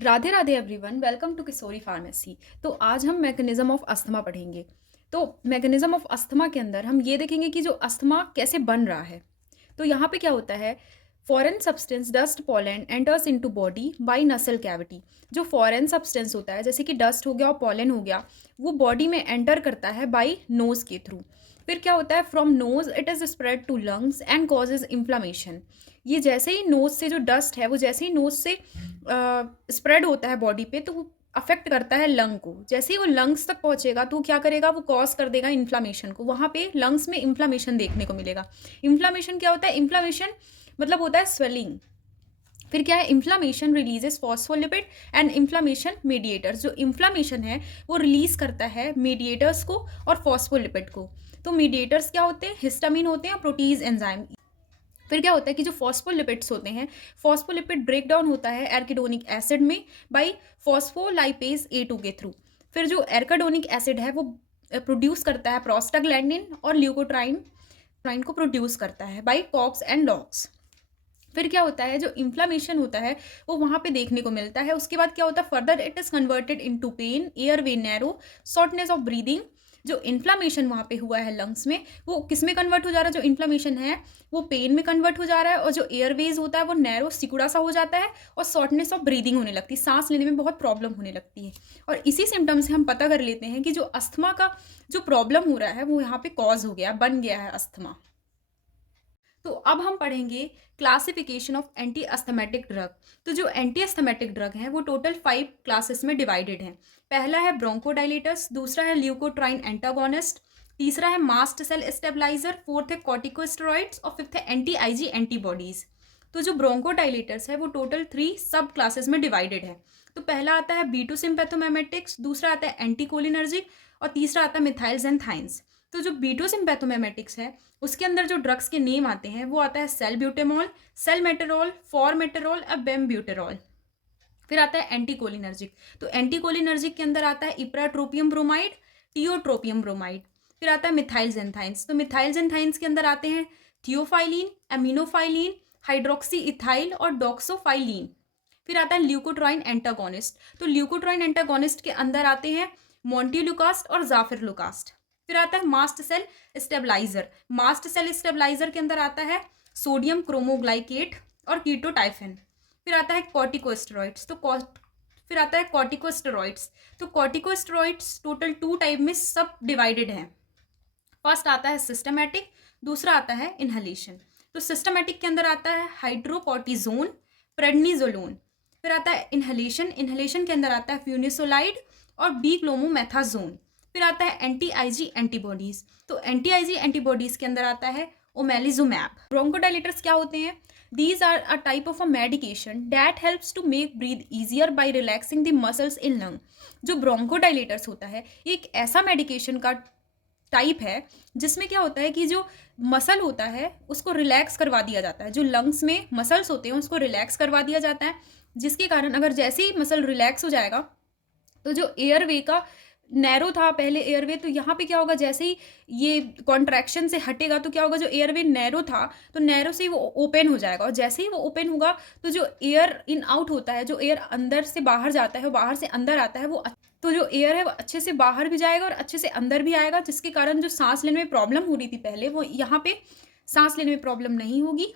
Radhe Radhe everyone, welcome to Kishori pharmacy. तो आज हम मैकेनिज्म ऑफ अस्थमा पढ़ेंगे। तो मैकेनिज्म ऑफ अस्थमा के अंदर हम ये देखेंगे कि जो अस्थमा कैसे बन रहा है। तो यहाँ पे क्या होता है, foreign substance dust pollen enters into body by नसल कैविटी। जो फॉरेन सब्सटेंस होता है जैसे कि डस्ट हो गया और पॉलन हो गया, वो बॉडी में एंटर करता है बाय नोज के थ्रू। फिर क्या होता है, from nose it is spread to lungs and causes inflammation. ये जैसे ही नोज से जो डस्ट है वो जैसे ही नोज से स्प्रेड होता है बॉडी पे, तो वो अफेक्ट करता है लंग को। जैसे ही वो लंग्स तक पहुंचेगा तो क्या करेगा, वो कॉज कर देगा इन्फ्लामेशन को। वहाँ पे लंग्स में इन्फ्लामेशन देखने को मिलेगा। इन्फ्लामेशन क्या होता है, इन्फ्लामेशन मतलब होता है स्वेलिंग। फिर क्या है, inflammation releases phospholipid and inflammation mediators. जो इन्फ्लामेशन है वो रिलीज करता है मीडिएटर्स को और फॉस्फोलिपिड को। तो मीडिएटर्स क्या होते हैं, हिस्टामिन होते हैं, प्रोटीज एंजाइम। फिर क्या होता है कि जो फॉस्फोलिपिड्स होते हैं, फॉस्फोलिपिड ब्रेक डाउन होता है एर्किडोनिक एसिड में बाय फॉस्फोलाइपेज A2 के थ्रू। फिर जो एर्किडोनिक एसिड है वो प्रोड्यूस करता है प्रोस्टाग्लैंडिन और ल्यूकोट्राइन को प्रोड्यूस करता है बाय कॉक्स एंड डॉक्स। फिर क्या होता है, जो इन्फ्लामेशन होता है वो वहाँ पे देखने को मिलता है। उसके बाद क्या होता है, further it is converted into pain, airway narrow, shortness of breathing. जो इन्फ्लामेशन वहाँ पे हुआ है लंग्स में, वो किस में कन्वर्ट हो जा रहा है, जो इन्फ्लामेशन है वो पेन में कन्वर्ट हो जा रहा है, और जो एयरवेज होता है वो नैरो सिकुड़ा सा हो जाता है, और शॉर्टनेस ऑफ ब्रीदिंग होने लगती है, सांस लेने में बहुत प्रॉब्लम होने लगती है। और इसी सिम्टम्स से हम पता कर लेते हैं कि जो अस्थमा का जो प्रॉब्लम हो रहा है वो यहाँ पे कॉज हो गया, बन गया है अस्थमा। तो अब हम पढ़ेंगे classification of anti asthmatic drug. तो जो एंटी अस्थमेटिक ड्रग हैं वो टोटल 5 क्लासेस में डिवाइडेड हैं। पहला है ब्रोंकोडाइलेटर्स, दूसरा है ल्यूकोट्राइन एंटागोनिस्ट, तीसरा है मास्ट सेल स्टेबलाइजर, फोर्थ है कॉर्टिकोस्टेरॉइड्स और फिफ्थ है एंटी आईजी एंटीबॉडीज। तो जो ब्रोंकोडाइलेटर्स है वो टोटल 3 सब क्लासेस में डिवाइडेड है। तो पहला आता है B2 सिम्पैथोमेमेटिक्स, दूसरा आता है एंटीकोलिनर्जिक और तीसरा आता है मिथाइलजेंथाइन्स। तो जो B2 सिम्पैथोमेमेटिक्स है उसके अंदर जो ड्रग्स के नेम आते हैं वो आता है सेलब्यूटेमॉल, सेलमेटेरॉल, फॉरमेटेरॉल और बेमब्यूटेरॉल। फिर आता है एंटीकोलिनर्जिक। तो एंटीकोलिनर्जिक के अंदर आता है इप्राट्रोपियम ब्रोमाइड, टियोट्रोपियम ब्रोमाइड। फिर आता है मिथाइलजेंथाइन्स। तो मिथाइलजेंथाइन्स के अंदर आते हैं थियोफाइलिन, एमिनोफाइलिन, हाइड्रोक्सी इथाइल और डॉक्सोफाइलिन। फिर आता है ल्यूकोट्राइन एंटागोनिस्ट। तो ल्यूकोट्राइन एंटागोनिस्ट के अंदर आते हैं मोन्टिल्यूकास्ट और जाफिरलुकास्ट। फिर आता है mast cell stabiliser. Mast cell stabiliser के अंदर आता है सोडियम क्रोमोग्लाइकेट और कीटोटाइफिन। फिर आता है कॉर्टिकोस्टेरॉइड्स। फिर आता है कॉर्टिकोस्टेरॉइड्स। तो कॉर्टिकोस्टेरॉइड्स टोटल 2 टाइप में सब डिवाइडेड हैं। फर्स्ट आता है सिस्टमैटिक, दूसरा आता है इनहलेशन। तो सिस्टमैटिक के अंदर आता है हाइड्रोकॉर्टिजोन, प्रेडनिजोलोन। फिर आता है इनहलेशन। इनहलेशन के अंदर आता है फ्यूनिसोलाइड और बीक्लोमोमेथाजोन। फिर आता है एंटी आईजी एंटीबॉडीज। तो एंटी आईजी एंटीबॉडीज के अंदर आता है ओमेलिजुमैब। ब्रोंकोडाइलेटर्स क्या होते हैं, these are a type of a medication that helps to make breathe easier by relaxing the muscles in lung। जो ब्रोंकोडाइलेटर्स होता है ये एक ऐसा मेडिकेशन का टाइप है जिसमें क्या होता है कि जो मसल होता है उसको रिलैक्स करवा दिया जाता है। जो लंग्स में मसल्स होते हैं उसको रिलैक्स करवा दिया जाता है, जिसके कारण अगर जैसे ही मसल रिलैक्स हो जाएगा तो जो एयरवे का नैरो था पहले एयरवे, तो यहाँ पे क्या होगा, जैसे ही ये कॉन्ट्रैक्शन से हटेगा तो क्या होगा, जो एयरवे नैरो था तो नैरो से ही वो ओपन हो जाएगा, और जैसे ही वो ओपन होगा तो जो एयर इन आउट होता है, जो एयर अंदर से बाहर जाता है, बाहर से अंदर आता है, वो तो जो एयर है वो अच्छे से बाहर भी जाएगा और अच्छे से अंदर भी आएगा, जिसके कारण जो सांस लेने में प्रॉब्लम हो रही थी पहले वो यहाँ पे सांस लेने में प्रॉब्लम नहीं होगी,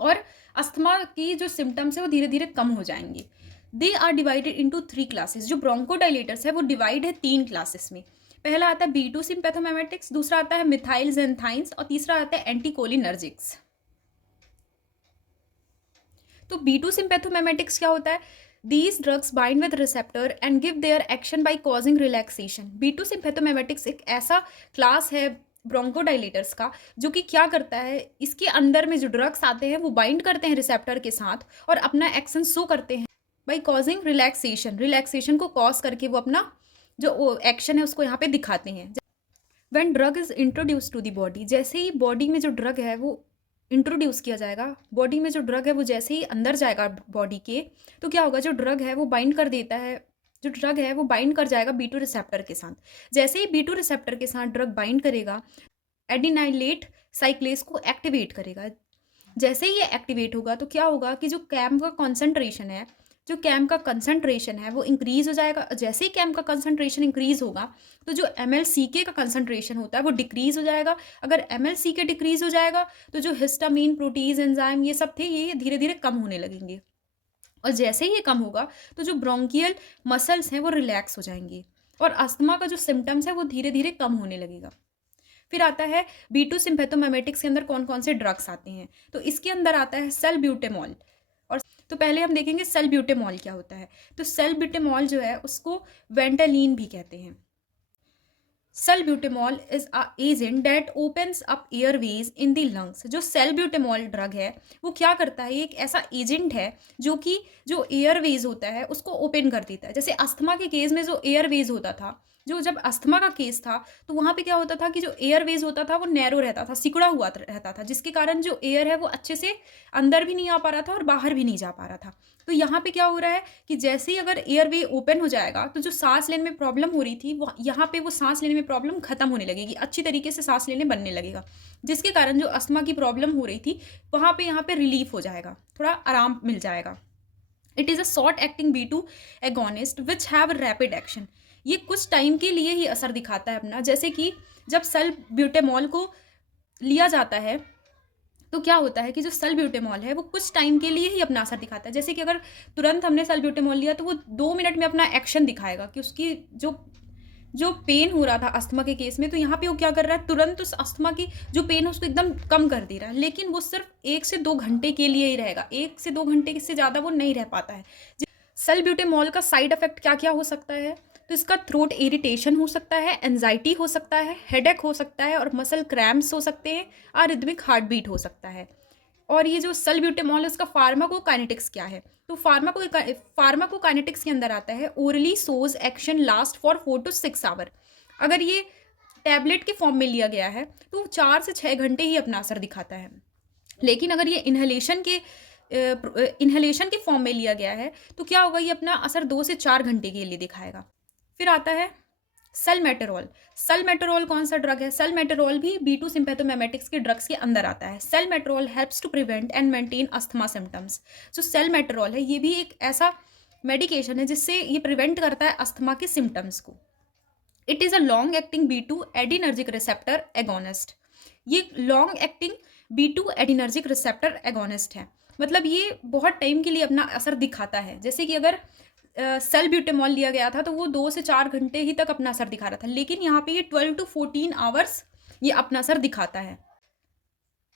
और अस्थमा की जो सिम्टम्स है वो धीरे धीरे कम हो जाएंगे। They are divided into 3 classes. जो ब्रोंकोडाइलेटर्स है वो डिवाइड है 3 क्लासेस में। पहला आता है B2 सिम्पैथोमेमेटिक्स, दूसरा आता है मिथाइलजेंथाइन्स और तीसरा आता है एंटीकोलिनर्जिक्स। तो B2 सिम्पैथोमेमेटिक्स क्या होता है, these drugs bind with receptor and give their action by causing relaxation. B2 सिम्पैथोमेमेटिक्स एक ऐसा क्लास है ब्रोंकोडाइलेटर्स का जो कि क्या करता है, इसके अंदर में जो ड्रग्स आते हैं वो बाइंड करते हैं रिसेप्टर के साथ और अपना एक्शन शो करते हैं बाई कॉजिंग रिलैक्सेशन। रिलैक्सेशन को कॉज करके वो अपना जो एक्शन है उसको यहाँ पे दिखाते हैं। When drug is introduce to the body, जैसे ही बॉडी में जो ड्रग है वो इंट्रोड्यूस किया जाएगा, बॉडी में जो ड्रग है वो जैसे ही अंदर जाएगा बॉडी के, तो क्या होगा, जो ड्रग है वो बाइंड कर देता है, जो ड्रग है वो बाइंड कर जाएगा B2 रिसेप्टर के साथ। जैसे ही B2 रिसेप्टर के साथ ड्रग बाइंड करेगा, एडिनाइलेट साइक्लेस को एक्टिवेट करेगा। जैसे ही ये एक्टिवेट होगा तो क्या होगा कि जो कैम का कॉन्सेंट्रेशन है जो कैम का कंसंट्रेशन है वो इंक्रीज़ हो जाएगा। जैसे ही कैम का कंसंट्रेशन इंक्रीज़ होगा तो जो एमएलसीके का कंसंट्रेशन होता है वो डिक्रीज़ हो जाएगा। अगर एमएलसीके डिक्रीज़ हो जाएगा तो जो हिस्टामीन, प्रोटीज़, एंजाइम ये सब थे ये धीरे-धीरे कम होने लगेंगे। और जैसे ही ये कम होगा तो जो ब्रोंकियल मसल्स हैं वो रिलैक्स हो जाएँगे और अस्थमा का जो सिम्पटम्स है वो धीरे-धीरे कम होने लगेगा। फिर आता है बी2 सिम्पैथोमिमेटिक्स के अंदर कौन-कौन से ड्रग्स आते हैं। तो इसके अंदर आता है सल्ब्यूटामॉल। और तो पहले हम देखेंगे सल्ब्यूटामॉल क्या होता है। तो सल्ब्यूटामॉल जो है उसको वेंटालिन भी कहते हैं। Salbutamol is a agent that opens up airways in the lungs. जो सल्ब्यूटामॉल ड्रग है वो क्या करता है, ये एक ऐसा एजेंट है जो कि जो एयरवेज होता है उसको ओपन कर देता है। जैसे अस्थमा के केस में जो एयरवेज होता था, जो जब अस्थमा का केस था तो वहाँ पे क्या होता था कि जो एयरवेज होता था वो नैरो रहता था, सिकुड़ा हुआ रहता था, जिसके कारण जो एयर है वो अच्छे से अंदर भी नहीं आ पा रहा था और बाहर भी नहीं जा पा रहा था। तो यहाँ पे क्या हो रहा है कि जैसे ही अगर एयरवे ओपन हो जाएगा तो जो सांस लेने में प्रॉब्लम हो रही थी वो यहाँ पे वो सांस लेने में प्रॉब्लम खत्म होने लगेगी, अच्छी तरीके से सांस लेने बनने लगेगा, जिसके कारण जो अस्थमा की प्रॉब्लम हो रही थी वहाँ पे यहाँ पे रिलीफ हो जाएगा, थोड़ा आराम मिल जाएगा। It is a short acting बी2 agonist which have rapid action. ये कुछ टाइम के लिए ही असर दिखाता है अपना। जैसे कि जब सल्ब्यूटामॉल को लिया जाता है तो क्या होता है कि जो सल्ब्यूटामॉल है वो कुछ टाइम के लिए ही अपना असर दिखाता है। जैसे कि अगर तुरंत हमने सल्ब्यूटामॉल लिया तो वो 2 मिनट में अपना एक्शन दिखाएगा कि उसकी जो जो पेन हो रहा था अस्थमा के केस में, तो यहाँ पे वो क्या कर रहा है, तुरंत उस अस्थमा की जो पेन है उसको एकदम कम कर दे रहा है। लेकिन वो सिर्फ 1 से 2 घंटे के लिए ही रहेगा, 1 से 2 घंटे से ज़्यादा वो नहीं रह पाता है। सल्ब्यूटामॉल का साइड इफेक्ट क्या क्या हो सकता है, तो इसका थ्रोट इरिटेशन हो सकता है, एंजाइटी हो सकता है, हेडेक हो सकता है और मसल क्रैम्प्स हो सकते हैं, अरिथमिक हार्ट बीट हो सकता है। और ये जो सल्ब्यूटामॉल है उसका फार्माकोकाइनेटिक्स क्या है, तो फार्माकोकाइनेटिक्स के अंदर आता है orally shows action last for 4 to 6 hour. अगर ये टैबलेट के फॉर्म में लिया गया है तो 4 से 6 घंटे ही अपना असर दिखाता है। लेकिन अगर ये इन्हेलेशन के फॉर्म में लिया गया है तो क्या होगा, ये अपना असर 2 से 4 घंटे के लिए दिखाएगा। फिर आता है सल्मेटेरॉल। सल्मेटेरॉल कौन सा ड्रग है, सल्मेटेरॉल भी बी2 सिम्पैथोमिमेटिक्स के ड्रग्स के अंदर आता है। Salmeterol helps to prevent and maintain asthma symptoms. जो सल्मेटेरॉल है ये भी एक ऐसा मेडिकेशन है जिससे ये प्रिवेंट करता है अस्थमा के सिम्टम्स को। It is a long acting बी2 adrenergic receptor agonist. ये long acting बी2 adrenergic receptor agonist है, मतलब ये बहुत टाइम के लिए अपना असर दिखाता है। जैसे कि अगर सल्ब्यूटामॉल लिया गया था तो वो 2 से 4 घंटे ही तक अपना असर दिखा रहा था, लेकिन यहाँ पे ये 12 to 14 आवर्स ये अपना असर दिखाता है।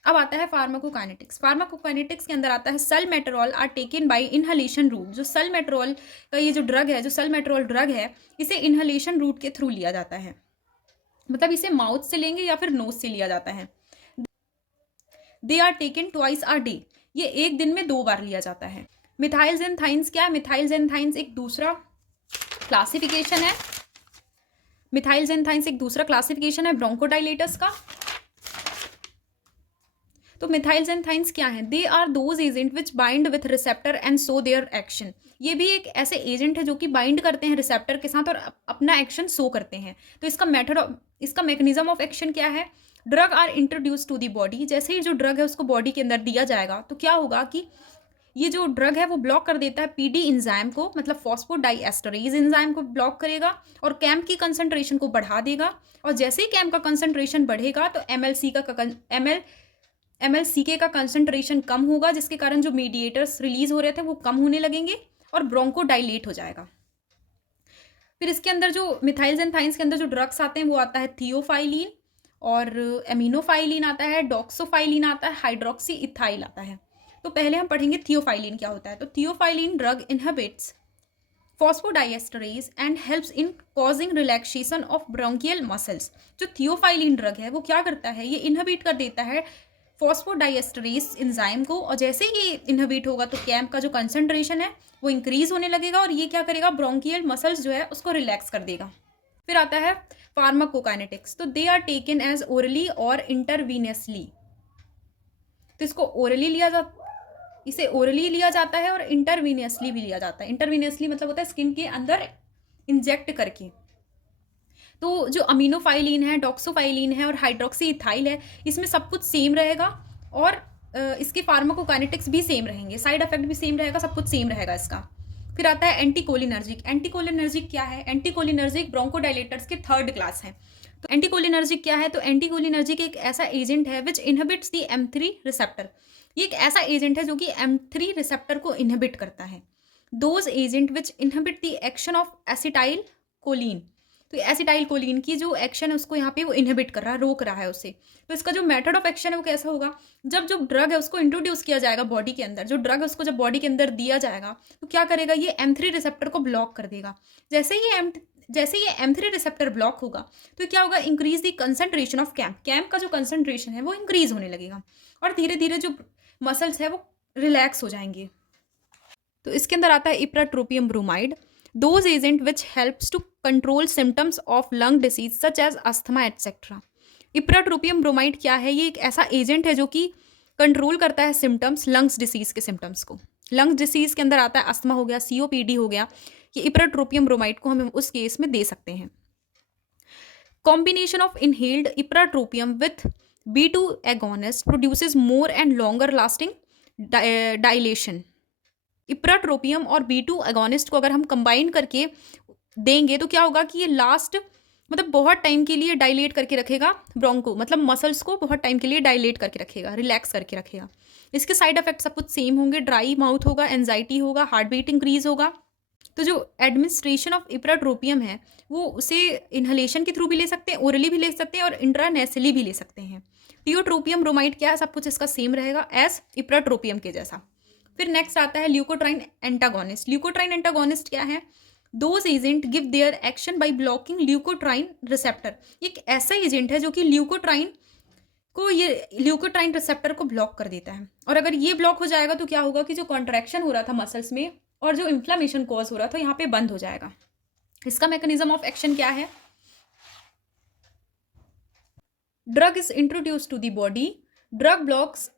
अब आता है फार्माकोकाइनेटिक्स। फार्माकोकाइनेटिक्स के अंदर आता है salmeterol are taken by inhalation route. जो सल्मेटेरॉल का ये जो ड्रग है, जो सल्मेटेरॉल ड्रग है, इसे इनहलेशन रूट के थ्रू लिया जाता है, मतलब इसे माउथ से लेंगे या फिर नोज से लिया जाता है। They are taken twice are day. ये एक दिन में 2 बार लिया जाता है। मिथाइलजेनथाइन्स क्या है, मिथाइलजेनथाइन्स एक दूसरा क्लासिफिकेशन है। मिथाइलजेनथाइन्स एक दूसरा क्लासिफिकेशन है ब्रोंकोडाइलेटर्स का। तो मिथाइलजेनथाइन्स क्या है, they are those agent which bind with receptor and so their action. ये भी एक ऐसे एजेंट है जो कि बाइंड करते हैं रिसेप्टर के साथ और अपना एक्शन शो करते हैं। तो इसका मैकेनिज्म ऑफ एक्शन क्या है, drug are introduce to the body. जैसे ही जो ड्रग है उसको बॉडी के अंदर दिया जाएगा तो क्या होगा कि ये जो ड्रग है वो ब्लॉक कर देता है पीडी इंजाइम को, मतलब फॉस्फोडाइएस्टरेज इंजाइम को ब्लॉक करेगा और कैम्प की कंसंट्रेशन को बढ़ा देगा। और जैसे ही कैम्प का कंसंट्रेशन बढ़ेगा तो एमएलसीके का कंसंट्रेशन कम होगा, जिसके कारण जो मीडिएटर्स रिलीज हो रहे थे वो कम होने लगेंगे और ब्रोंकोडाइलेट हो जाएगा। फिर इसके अंदर जो मिथाइलजेनथाइन्स के अंदर जो ड्रग्स आते हैं वो आता है थियोफाइलिन और एमिनोफाइलिन आता है, डॉक्सोफाइलिन आता है, हाइड्रोक्सी इथाइल आता है। तो पहले हम पढ़ेंगे थियोफाइलिन क्या होता है। तो theophylline drug inhibits phosphodiesterase and helps in causing relaxation of bronchial muscles. जो थियोफाइलिन ड्रग है वो क्या करता है, ये इनहिबिट कर देता है फॉस्फोडाइएस्टरेज एंजाइम को, और जैसे ही ये इनहिबिट होगा तो कैम्प का जो कंसंट्रेशन है वो इंक्रीज होने लगेगा और ये क्या करेगा, ब्रोंकियल मसल्स जो है उसको रिलैक्स कर देगा। फिर आता है फार्माकोकाइनेटिक्स। तो they are taken as orally और इंटरवीनियसली। तो इसे ओरली लिया जाता है और इंटरवीनियसली भी लिया जाता है। इंटरवीनियसली मतलब होता है स्किन के अंदर इंजेक्ट करके। तो जो अमीनोफाइलिन है, डॉक्सोफाइलिन है और हाइड्रोक्सी इथाइल है, इसमें सब कुछ सेम रहेगा और इसके फार्माकोकाइनेटिक्स भी सेम रहेंगे, साइड इफेक्ट भी सेम रहेगा, सब कुछ सेम रहेगा इसका। फिर आता है एंटीकोलिनर्जिक। एंटीकोलिनर्जिक क्या है? एंटीकोलिनर्जिक ब्रोंकोडायलेटर्स के थर्ड क्लास है। तो एंटीकोलिनर्जिक क्या है? तो एंटीकोलिनर्जिक एक ऐसा एजेंट है विच इनहिबिट्स द M3 रिसेप्टर। ये एक ऐसा एजेंट है जो कि M3 रिसेप्टर को इनहिबिट करता है। Those agent which inhibit the action of acetyl choline. तो एसिटाइल कोलिन की जो एक्शन है उसको यहाँ पे वो इनहिबिट कर रहा है, रोक रहा है उसे। तो इसका जो मेथड ऑफ एक्शन है वो कैसा होगा? जब जो ड्रग है उसको इंट्रोड्यूस किया जाएगा बॉडी के अंदर, जो ड्रग है उसको जब बॉडी के अंदर दिया जाएगा तो क्या करेगा? ये M3 रिसेप्टर को ब्लॉक कर देगा। जैसे ये M3 रिसेप्टर ब्लॉक होगा तो क्या होगा? Increase the concentration of camp का जो कंसंट्रेशन है वो इंक्रीज होने लगेगा और धीरे धीरे जो मसल्स है वो रिलैक्स हो जाएंगे। तो इसके अंदर आता है ipratropium bromide. Those agent which helps to control symptoms of lung disease such as asthma etcetera. Ipratropium bromide क्या है? ये एक ऐसा एजेंट है जो कि कंट्रोल करता है सिम्टम्स, लंग्स डिसीज के सिम्टम्स को। लंग्स डिसीज के अंदर आता है अस्थमा हो गया, COPD हो गया, ये इप्राट्रोपियम ब्रोमाइड को हम उस केस में दे सकते हैं। Combination of inhaled ipratropium with B2 agonist produces more and longer lasting dilation। Ipratropium और B2 एगोनिस्ट को अगर हम कंबाइन करके देंगे तो क्या होगा कि ये लास्ट मतलब बहुत टाइम के लिए डायलेट करके रखेगा ब्रोंको, मतलब मसल्स को बहुत टाइम के लिए डायलेट करके रखेगा, रिलैक्स करके रखेगा। इसके साइड इफेक्ट सब कुछ सेम होंगे, ड्राई माउथ होगा, एंजाइटी होगा, हार्ट बीट इंक्रीज होगा। तो जो एडमिनिस्ट्रेशन ऑफ इप्राट्रोपियम है वो उसे इन्हलेशन के थ्रू भी ले सकते हैं, ओरली भी ले सकते हैं और इंट्रानेसली भी ले सकते हैं। टियोट्रोपियम ब्रोमाइड क्या है? सब कुछ इसका सेम रहेगा एज इप्राट्रोपियम के जैसा। फिर नेक्स्ट आता है ल्यूकोट्राइन एंटागोनिस्ट। ल्यूकोट्राइन एंटागोनिस्ट क्या है? Those agent give their action by blocking leukotriene receptor. एक ऐसा एजेंट है जो कि ल्यूकोट्राइन रिसेप्टर को ब्लॉक कर देता है। और अगर ये ब्लॉक हो जाएगा तो क्या होगा कि जो कॉन्ट्रैक्शन हो रहा था मसल्स में और जो इन्फ्लामेशन कॉज हो रहा था यहाँ पे बंद हो जाएगा। इसका मैकेनिज्म ऑफ एक्शन क्या है? Drug is introduce to the body, drug blocks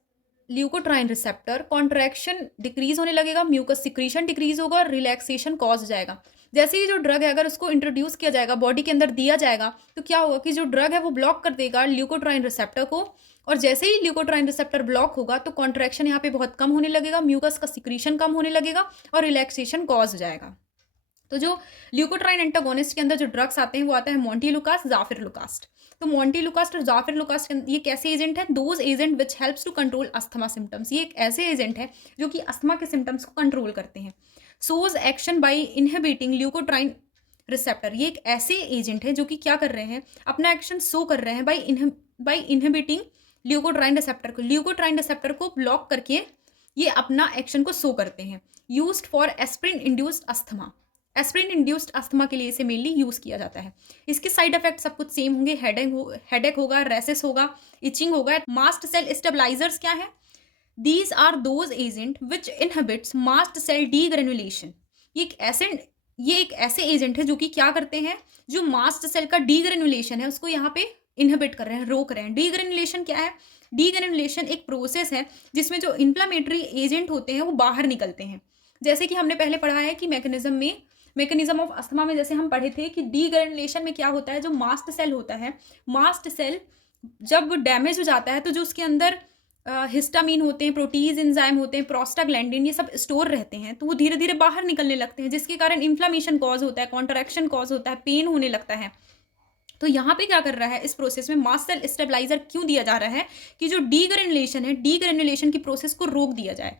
leukotriene receptor, contraction decrease होने लगेगा, म्यूकस सिक्रीशन डिक्रीज होगा और रिलैक्सेशन कॉज हो जाएगा। जैसे ही जो ड्रग है अगर उसको इंट्रोड्यूस किया जाएगा, बॉडी के अंदर दिया जाएगा, तो क्या होगा कि जो ड्रग है वो ब्लॉक कर देगा ल्यूकोट्राइन रिसेप्टर को, और जैसे ही ल्यूकोट्राइन रिसेप्टर ब्लॉक होगा तो कॉन्ट्रैक्शन यहाँ पे बहुत कम होने लगेगा, म्यूकस का सिक्रीशन कम होने लगेगा और रिलैक्सेशन कॉज हो जाएगा। तो जो ल्यूकोट्राइन एंटागोनिस्ट के अंदर जो ड्रग्स आते हैं वो आता है मोंटेलुकास्ट, जाफिरलुकास्ट। तो मोंटेलुकास्ट और जाफिरलुकास्ट ये कैसे एजेंट है? Those agent which helps to control asthma symptoms. ये एक ऐसे एजेंट है जो कि अस्थमा के सिम्टम्स को कंट्रोल करते हैं। Shows action by inhibiting leukotriene receptor. ये एक ऐसे एजेंट है जो कि क्या कर रहे हैं? अपना एक्शन शो कर रहे हैं बाय इनहिबिटिंग ल्यूकोट्राइन रिसेप्टर को। ल्यूकोट्राइन रिसेप्टर को ब्लॉक करके ये अपना एक्शन को शो करते हैं। Used for aspirin induced asthma. Aspirin induced asthma के लिए इसे मेनली यूज़ किया जाता है। इसके साइड इफेक्ट सब कुछ सेम होंगे, हेडेक होगा, रेसेस होगा, इचिंग होगा। मास्ट सेल स्टेबलाइजर्स क्या है? These are those agent which inhibits mast cell degranulation. ये एक ऐसे एजेंट है जो कि क्या करते हैं? जो मास्ट सेल का डीग्रेनुलेशन है उसको यहाँ पे इनहिबिट कर रहे हैं, रोक रहे हैं। डीग्रेनुलेशन क्या है? डीग्रेनुलेशन एक प्रोसेस है जिसमें जो इन्फ्लामेटरी एजेंट होते हैं वो बाहर निकलते हैं। जैसे कि हमने पहले पढ़ा है कि मैकेनिज्म ऑफ अस्थमा में जैसे हम पढ़े थे कि डीग्रेनुलेशन में क्या होता है? जो मास्ट सेल होता है, मास्ट सेल जब डैमेज हो जाता है तो जो उसके अंदर हिस्टामिन होते हैं, प्रोटीज एंजाइम होते हैं, प्रोस्टाग्लैंडिन, ये सब स्टोर रहते हैं, तो वो धीरे धीरे बाहर निकलने लगते हैं जिसके कारण इन्फ्लामेशन कॉज होता है, कॉन्ट्रैक्शन कॉज होता है, पेन होने लगता है। तो यहाँ पे क्या कर रहा है? इस प्रोसेस में मास्ट सेल स्टेबलाइजर क्यों दिया जा रहा है? कि जो डीग्रेनुलेशन है, डीग्रेनुलेशन की प्रोसेस को रोक दिया जाए।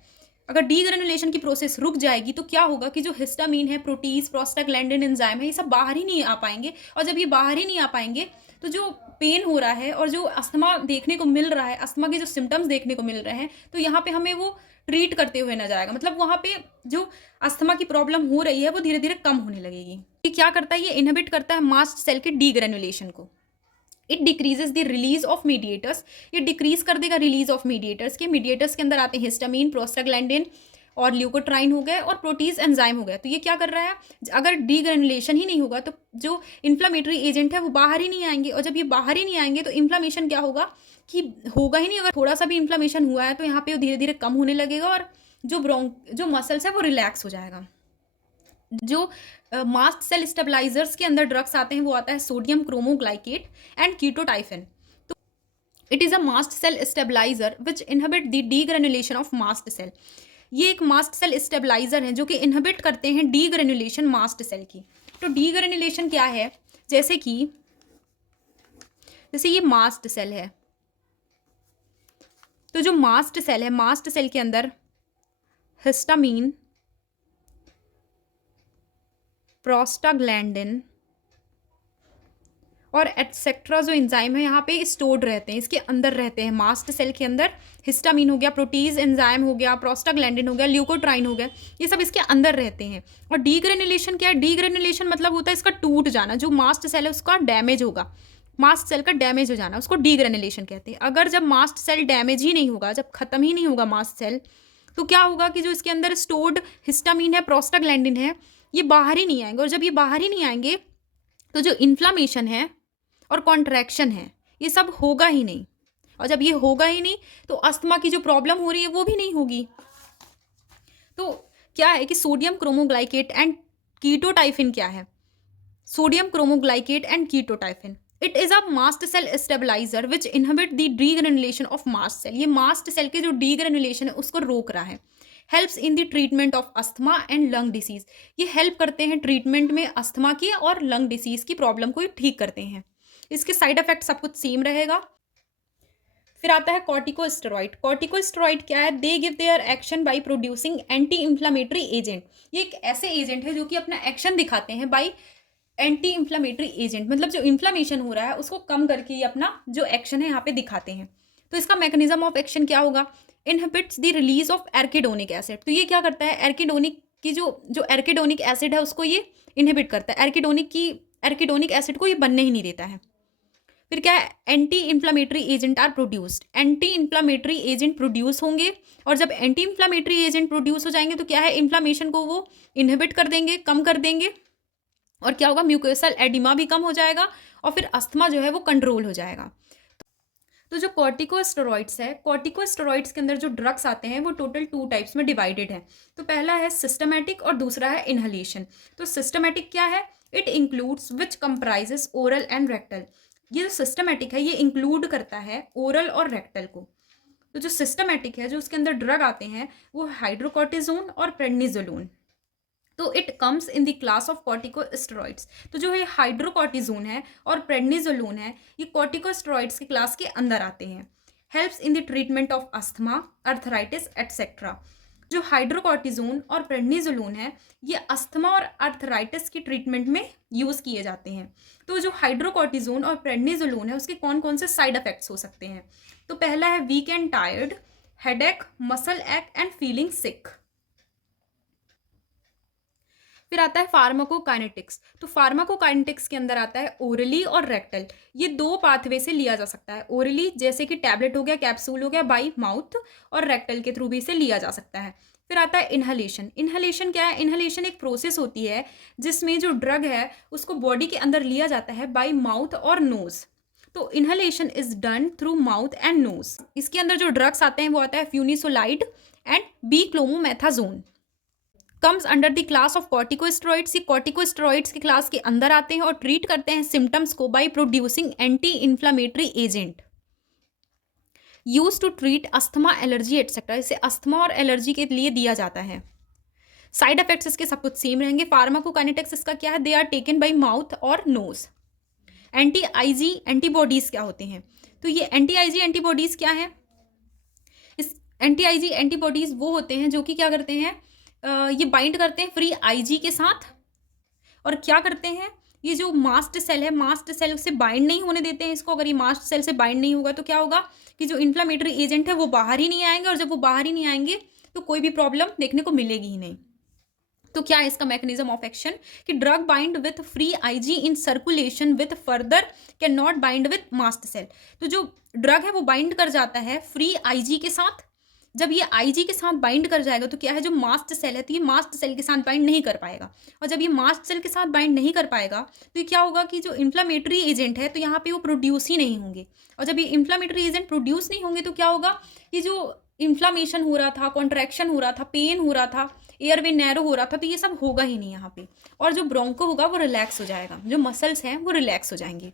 अगर डीग्रेनुलेशन की प्रोसेस रुक जाएगी तो क्या होगा कि जो हिस्टामिन है, प्रोटीज, प्रोस्टाग्लैंडिन एंजाइम है, ये सब बाहर ही नहीं आ पाएंगे, और जब ये बाहर ही नहीं आ पाएंगे तो जो पेन हो रहा है और जो अस्थमा देखने को मिल रहा है, अस्थमा के जो सिम्टम्स देखने को मिल रहे हैं, तो यहाँ पे हमें वो ट्रीट करते हुए नजर आएगा। मतलब वहाँ पे जो अस्थमा की प्रॉब्लम हो रही है वो धीरे धीरे कम होने लगेगी। ये क्या करता है? ये इनहिबिट करता है मास्ट सेल के डीग्रेनुलेशन को। It decreases the release of mediators. ये डिक्रीज कर देगा रिलीज ऑफ मीडिएटर्स के। मीडिएटर्स के अंदर आते हैं हिस्टामिन, प्रोस्टाग्लैंडिन और ल्यूकोट्राइन हो गए और प्रोटीज एंजाइम हो गया। तो ये क्या कर रहा है? अगर डीग्रेनुलेशन ही नहीं होगा तो जो इन्फ्लामेटरी एजेंट है वो बाहर ही नहीं आएंगे, और जब ये बाहर ही नहीं आएंगे तो इन्फ्लामेशन क्या होगा कि होगा ही नहीं। अगर थोड़ा सा भी इन्फ्लामेशन हुआ है तो यहाँ पे धीरे धीरे कम होने लगेगा और जो मसल्स है वो रिलैक्स हो जाएगा। जो मास्ट सेल स्टेबलाइजर्स के अंदर ड्रग्स आते हैं वो आता है सोडियम क्रोमोग्लाइकेट एंड कीटोटाइफिन। तो it is a mast cell stabiliser which inhibit the degranulation of mast cell. ये एक मास्ट सेल स्टेबलाइजर है जो कि इनहिबिट करते हैं डीग्रेनुलेशन मास्ट सेल की। तो डीग्रेनुलेशन क्या है, जैसे ये मास्ट सेल है, तो जो मास्ट सेल है, मास्ट सेल के अंदर हिस्टामीन, प्रोस्टाग्लैंडिन और एटसेट्रा जो एंजाइम है यहाँ पे स्टोर्ड रहते हैं, इसके अंदर रहते हैं मास्ट सेल के अंदर। हिस्टामीन हो गया, प्रोटीज एंजाइम हो गया, प्रोस्टाग्लैंडिन हो गया, ल्यूकोट्राइन हो गया, ये सब इसके अंदर रहते हैं। और डीग्रेनुलेशन क्या है, डीग्रेनुलेशन मतलब होता है इसका टूट जाना, जो मास्ट सेल है उसका डैमेज होगा, मास्ट सेल का डैमेज हो जाना, उसको डीग्रेनुलेशन कहते हैं। अगर जब मास्ट सेल डैमेज ही नहीं होगा, जब खत्म ही नहीं होगा मास्ट सेल, तो क्या होगा कि जो इसके अंदर स्टोर्ड हिस्टामीन है, प्रोस्टाग्लैंडिन है, ये बाहर ही नहीं आएंगे। और जब ये बाहर ही नहीं आएंगे तो जो इन्फ्लामेशन है और कॉन्ट्रैक्शन है ये सब होगा ही नहीं। और जब ये होगा ही नहीं तो अस्थमा की जो प्रॉब्लम हो रही है वो भी नहीं होगी। तो क्या है कि सोडियम क्रोमोग्लाइकेट एंड कीटोटाइफिन क्या है, sodium cromoglycate and ketotifen, it is a mast cell stabiliser which inhibit the degranulation of mast cell. ये मास्ट सेल के जो डीग्रेनुलेशन है उसको रोक रहा है। Helps in the treatment of asthma and lung disease, ये हेल्प करते हैं ट्रीटमेंट में अस्थमा की और लंग डिसीज की प्रॉब्लम को ठीक करते हैं। इसके साइड इफेक्ट सब कुछ सेम रहेगा। फिर आता है कॉर्टिकोस्टेरॉइड। कॉर्टिकोस्टेरॉइड क्या है, they give their action by producing anti inflammatory agent. ये एक ऐसे एजेंट है जो कि अपना एक्शन दिखाते हैं बाय एंटी इंफ्लामेटरी एजेंट, मतलब जो इन्फ्लामेशन हो रहा है उसको कम करके ये अपना जो एक्शन है यहाँ पे दिखाते हैं। तो इसका मैकेनिज्म ऑफ एक्शन क्या होगा, inhibits the release of arachidonic acid. तो ये क्या करता है, एर्किडोनिक की जो एर्किडोनिक एसिड है उसको ये इनहिबिट करता है, एर्किडोनिक एसिड को ये बनने ही नहीं देता है। फिर क्या है, anti inflammatory agent are produced, anti inflammatory agent produce होंगे। और जब एंटी इन्फ्लामेटरी एजेंट प्रोड्यूस हो जाएंगे तो क्या है, इन्फ्लामेशन को वो इनहिबिट कर देंगे, कम कर देंगे। और क्या होगा, म्यूकोसल एडिमा भी कम हो जाएगा और फिर अस्थमा जो है वो कंट्रोल हो जाएगा। तो जो कॉर्टिकोस्टेरॉइड्स है, कॉर्टिकोस्टेरॉइड्स के अंदर जो ड्रग्स आते हैं वो टोटल 2 टाइप्स में डिवाइडेड हैं। तो पहला है सिस्टमैटिक और दूसरा है इनहलेशन। तो सिस्टमैटिक क्या है, it includes which comprises oral and rectal. ये जो सिस्टमैटिक है ये इंक्लूड करता है ओरल और रेक्टल को। तो जो सिस्टमैटिक है, जो उसके अंदर ड्रग आते हैं वो हाइड्रोकॉर्टिजोन और प्रेडनिजोलोन। तो it comes in the class of corticosteroids. तो जो ये हाइड्रोकॉर्टिजोन है और प्रेडनिजोलोन है ये कॉर्टिकोस्टेरॉइड्स की क्लास के अंदर आते हैं। Helps in the treatment of asthma, arthritis etcetera. जो हाइड्रोकॉर्टिजोन और प्रेडनिजोलोन है ये अस्थमा और अर्थराइटिस की ट्रीटमेंट में यूज़ किए जाते हैं। तो जो हाइड्रोकॉर्टिजोन और प्रेडनिजोलोन है उसके कौन कौन से साइड इफेक्ट्स हो सकते हैं, तो पहला है weak and tired, headache, muscle ache and feeling sick. फिर आता है फार्माकोकाइनेटिक्स। तो फार्माकोकाइनेटिक्स के अंदर आता है ओरली और रेक्टल। ये 2 पाथवे से लिया जा सकता है, ओरली जैसे कि टैबलेट हो गया, कैप्सूल हो गया, बाई माउथ, और रेक्टल के थ्रू भी इसे लिया जा सकता है। फिर आता है इनहलेशन। इनहलेशन क्या है, इनहलेशन एक प्रोसेस होती है जिसमें जो ड्रग है उसको बॉडी के अंदर लिया जाता है बाई माउथ और नोज। तो inhalation is done through mouth and nose. इसके अंदर जो ड्रग्स आते हैं वो आता है flunisolide and beclomethasone. Comes under the class of corticosteroids. ये कॉर्टिकोस्टेरॉइड्स की क्लास के अंदर आते हैं और ट्रीट करते हैं सिम्टम्स को by producing anti inflammatory agent use to treat asthma, allergy etcetera. इसे अस्थमा और एलर्जी के लिए दिया जाता है। साइड इफेक्ट्स इसके सब कुछ सेम रहेंगे। फार्माकोकाइनेटिक्स इसका क्या है, they are taken by mouth और नोज। एंटी आईजी एंटीबॉडीज क्या होते हैं, तो ये एंटी आईजी एंटीबॉडीज क्या है, इस एंटी आईजी एंटीबॉडीज वो होते हैं जो कि क्या करते हैं, ये बाइंड करते हैं फ्री आईजी के साथ। और क्या करते हैं, ये जो मास्ट सेल है, मास्ट सेल से बाइंड नहीं होने देते हैं इसको। अगर ये मास्ट सेल से बाइंड नहीं होगा तो क्या होगा कि जो इन्फ्लामेटरी एजेंट है वो बाहर ही नहीं आएंगे, और जब वो बाहर ही नहीं आएंगे तो कोई भी प्रॉब्लम देखने को मिलेगी ही नहीं। तो क्या है इसका मैकेनिज्म ऑफ एक्शन, कि drug bind with free IG in circulation with further can not bind with mast cell. तो जो ड्रग है वो बाइंड कर जाता है फ्री आईजी के साथ। जब ये आईजी के साथ बाइंड कर जाएगा तो क्या है, जो मास्ट सेल है तो ये मास्ट सेल के साथ बाइंड नहीं कर पाएगा। और जब ये मास्ट सेल के साथ बाइंड नहीं कर पाएगा तो ये क्या होगा कि जो इन्फ्लामेटरी एजेंट है तो यहाँ पे वो प्रोड्यूस ही नहीं होंगे। और जब ये इन्फ्लामेटरी एजेंट प्रोड्यूस नहीं होंगे तो क्या होगा, ये जो इन्फ्लामेशन हो रहा था, कॉन्ट्रैक्शन हो रहा था, पेन हो रहा था, एयरवे नैरो हो रहा था, तो ये सब होगा ही नहीं यहाँ पे। और जो ब्रोंको होगा वो रिलैक्स हो जाएगा, जो मसल्स हैं वो रिलैक्स हो जाएंगे।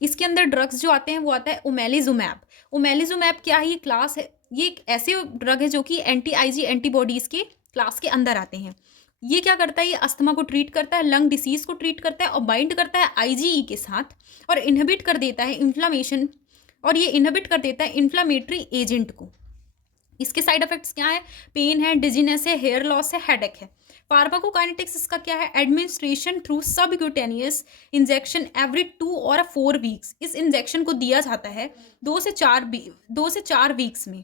इसके अंदर ड्रग्स जो आते हैं वो आता है ओमेलिजुमैब। ओमेलिजुमैब क्या है, ये क्लास है, ये एक ऐसे ड्रग है जो कि एंटी आईजी एंटीबॉडीज़ के क्लास के अंदर आते हैं। ये क्या करता है, ये अस्थमा को ट्रीट करता है, लंग डिसीज़ को ट्रीट करता है और बाइंड करता है आईजीई के साथ और इन्हिबिट कर देता है इन्फ्लेमेशन, और ये इन्हिबिट कर देता है इन्फ्लेमेटरी एजेंट को। इसके साइड इफेक्ट्स क्या है? पेन है, डिजीनेस है, हेयर लॉस है, हेडेक है। फार्माकोकाइनेटिक्स इसका क्या है? Administration through subcutaneous injection every 2 और 4 वीक्स। इस इंजेक्शन को दिया जाता है 2 से 4 वीक्स में।